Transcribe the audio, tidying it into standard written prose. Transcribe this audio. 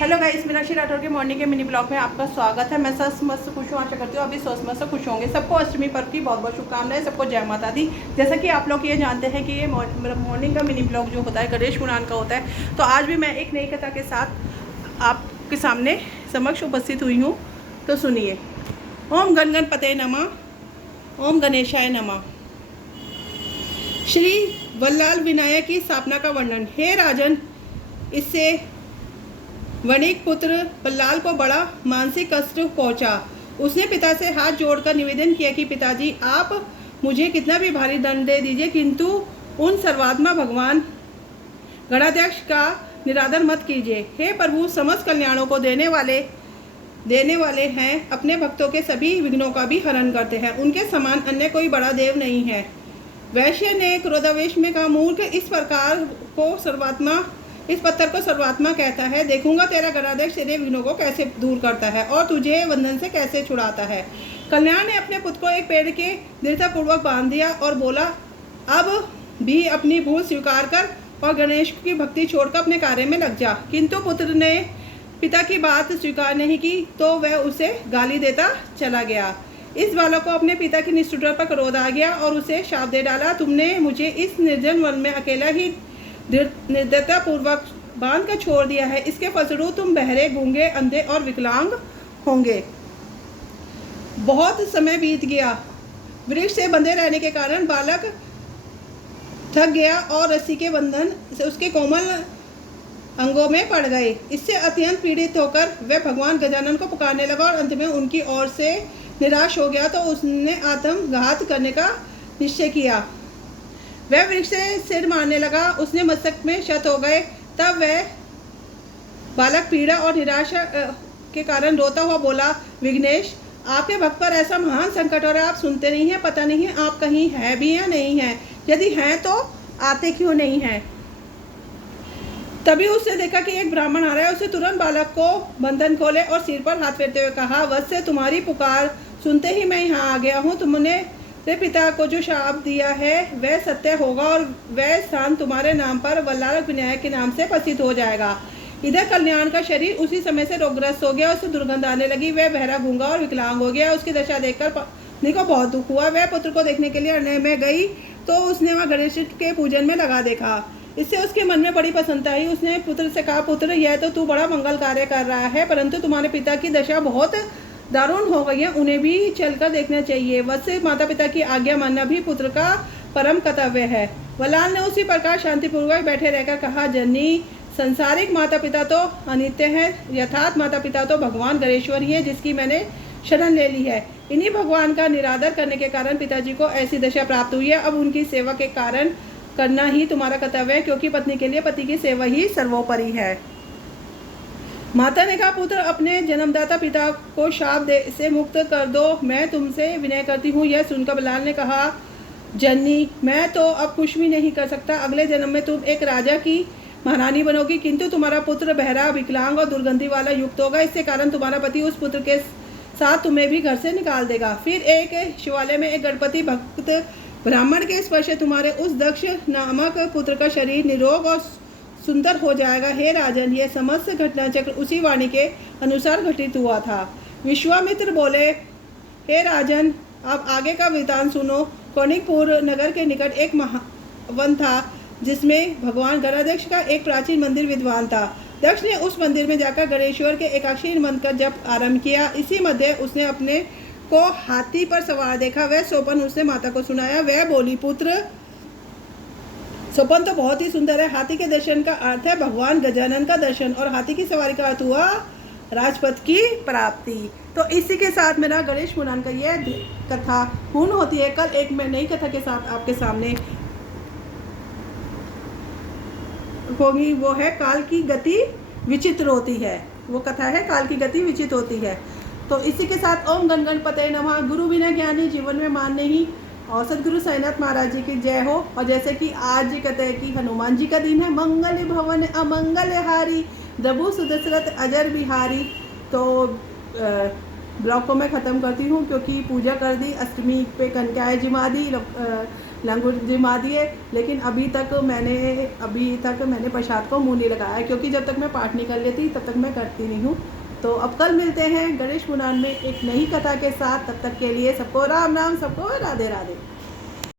Hello guys, Meenakshi Rathore के morning के mini blog में आपका स्वागत है। मैं सच मस्त खुश हूँ, आशा करती हूँ अभी सोच मस्त खुश होंगे। सबको अष्टमी पर्व की बहुत बहुत शुभकामनाएं। सबको जय माता दी। जैसा कि आप लोग ये जानते हैं कि ये मॉर्निंग का मिनी ब्लॉग जो होता है गणेश पुराण का होता है। तो आज भी मैं एक नई कथा के साथ आपके सामने समक्ष उपस्थित हुई हूँ। तो सुनिए। ओम गण गणपते नमः, ओम गणेशाय नमः। श्री वल्लाल विनायक की स्थापना का वर्णन। हे राजन, इससे वणिक पुत्र बल्लाल को बड़ा मानसिक कष्ट पहुंचा। उसने पिता से हाथ जोड़कर निवेदन किया कि पिताजी, आप मुझे कितना भी भारी दंड दे दीजिए, किंतु उन सर्वात्मा भगवान गणाध्यक्ष का निरादर मत कीजिए। हे प्रभु, समस्त कल्याणों को देने वाले हैं, अपने भक्तों के सभी विघ्नों का भी हरण करते हैं। उनके समान अन्य कोई बड़ा देव नहीं है। वैश्य ने क्रोधावेश में कहा, मूर्ख, इस पत्थर को सर्वात्मा कहता है। देखूंगा तेरा गणाध्यक्ष तेरे विघ्नों को कैसे दूर करता है और तुझे बंधन से कैसे छुड़ाता है। कल्याण ने अपने पुत्र को एक पेड़ के दृढ़तापूर्वक बांध दिया और बोला, अब भी अपनी भूल स्वीकार कर और गणेश की भक्ति छोड़कर अपने कार्य में लग जा। किंतु पुत्र ने पिता की बात स्वीकार नहीं की तो वह उसे गाली देता चला गया। इस बालक को अपने पिता की निष्ठुरता पर क्रोध आ गया और उसे शाप दे डाला, तुमने मुझे इस निर्जन वन में अकेला ही निर्दयता पूर्वक बांध कर छोड़ दिया है। इसके फलस्वरूप तुम बहरे, गूंगे, अंधे और विकलांग होंगे। बहुत समय बीत गया। वृक्ष से बंधे रहने के कारण बालक थक गया और रस्सी के बंधन से उसके कोमल अंगों में पड़ गए। इससे अत्यंत पीड़ित होकर वह भगवान गजानन को पुकारने लगा और अंत में उनकी ओर से निराश हो गया तो उसने आत्मघात करने का निश्चय किया। वह वृक्ष से सिर मारने लगा, उसने मस्तक में क्षत हो गए। तब वह बालक पीड़ा और निराशा के कारण रोता हुआ बोला, विघ्नेश, आपके भक्त पर ऐसा महान संकट हो रहा है, आप सुनते नहीं हैं। पता नहीं है आप कहीं हैं भी या नहीं हैं। यदि हैं तो आते क्यों नहीं हैं। तभी उसने देखा कि एक ब्राह्मण आ रहा है। उसे तुरंत बालक को बंधन खोले और सिर पर हाथ फेरते हुए कहा, वत्स, तुम्हारी पुकार सुनते ही मैं यहाँ आ गया हूँ। तुमने तेरे पिता को जो शाप दिया है वह सत्य होगा और वह स्थान तुम्हारे नाम पर वल्लाल विनायक के नाम से प्रसिद्ध हो जाएगा। इधर कल्याण का शरीर उसी समय से रोगग्रस्त हो गया, उसे दुर्गंध आने लगी। वह बहरा, गूंगा और विकलांग हो गया। उसकी दशा देखकर पत्नी को बहुत दुख हुआ। वह पुत्र को देखने के लिए अरण्य में गई तो उसने वहाँ गणेश के पूजन में लगा देखा। इससे उसके मन में बड़ी प्रसन्नता आई। उसने पुत्र से कहा, पुत्र, यह तो तू बड़ा मंगल कार्य कर रहा है, परंतु तुम्हारे पिता की दशा बहुत दारुण हो गई है, उन्हें भी चलकर देखना चाहिए। वैसे माता पिता की आज्ञा मानना भी पुत्र का परम कर्तव्य है। वल्लाल ने उसी प्रकार शांतिपूर्वक बैठे रहकर कहा, जननी, संसारिक माता पिता तो अनित्य हैं, यथार्थ माता पिता तो भगवान गणेश्वर ही है, जिसकी मैंने शरण ले ली है। इन्हीं भगवान का निरादर करने के कारण पिताजी को ऐसी दशा प्राप्त हुई है। अब उनकी सेवा के कारण करना ही तुम्हारा कर्तव्य है, क्योंकि पत्नी के लिए पति की सेवा ही सर्वोपरि है। माता ने कहा, पुत्र, अपने जन्मदाता पिता को शाप से मुक्त कर दो, मैं तुमसे विनय करती हूँ। यह सुनकर बल्लाल ने कहा, जननी, मैं तो अब कुछ भी नहीं कर सकता। अगले जन्म में तुम एक राजा की महारानी बनोगी, किंतु तुम्हारा पुत्र बहरा, विकलांग और दुर्गंधी वाला युक्त होगा। इसके कारण तुम्हारा पति उस पुत्र के साथ तुम्हें भी घर से निकाल देगा। फिर एक शिवालय में एक गणपति भक्त ब्राह्मण के स्पर्श से तुम्हारे उस दक्ष नामक पुत्र का शरीर निरोग और सुंदर हो जाएगा। हे राजन, यह समस्त घटना चक्र उसी वाणी के अनुसार घटित हुआ था। विश्वामित्र बोले, हे राजन, आप आगे का वृतांत सुनो। कौणिकपुर नगर के निकट एक वन था जिसमें भगवान गणाध्यक्ष का एक प्राचीन मंदिर विद्वान था। दक्ष ने उस मंदिर में जाकर गणेश्वर के एकाक्षरी मंत्र का जप आरंभ किया। इसी मध्य उसने अपने को हाथी पर सवार देखा। वह सोपन उसने माता को सुनाया। वह बोली, पुत्र, सोपन तो बहुत ही सुंदर है। हाथी के दर्शन का अर्थ है भगवान गजानन का दर्शन और हाथी की सवारी का अर्थ हुआ राजपथ की प्राप्ति। तो इसी के साथ मेरा गणेश पुराण का यह कथा पूर्ण होती है। कल एक मैं नई कथा के साथ आपके सामने होगी। वो है काल की गति विचित्र होती है। वो कथा है काल की गति विचित्र होती है। तो इसी के साथ ओम गण गणपते नमः। गुरु बिना ज्ञानी जीवन में मान नहीं। और सदगुरु साईनाथ महाराज जी की जय हो। और जैसे कि आज कहते हैं कि हनुमान जी का दिन है, मंगल भवन अमंगल हारी, प्रभु सुदशरथ अजर बिहारी। तो ब्लॉग को मैं ख़त्म करती हूँ, क्योंकि पूजा कर दी, अष्टमी पे कनकाएँ जिमा दी, लंगूर जिमा दिए, लेकिन अभी तक मैंने प्रसाद को मुँह नहीं लगाया, क्योंकि जब तक मैं पाठ नहीं कर लेती तब तक मैं करती नहीं हूँ। तो अब कल मिलते हैं गणेश पुराण में एक नई कथा के साथ। तब तक के लिए सबको राम राम, सबको राधे राधे।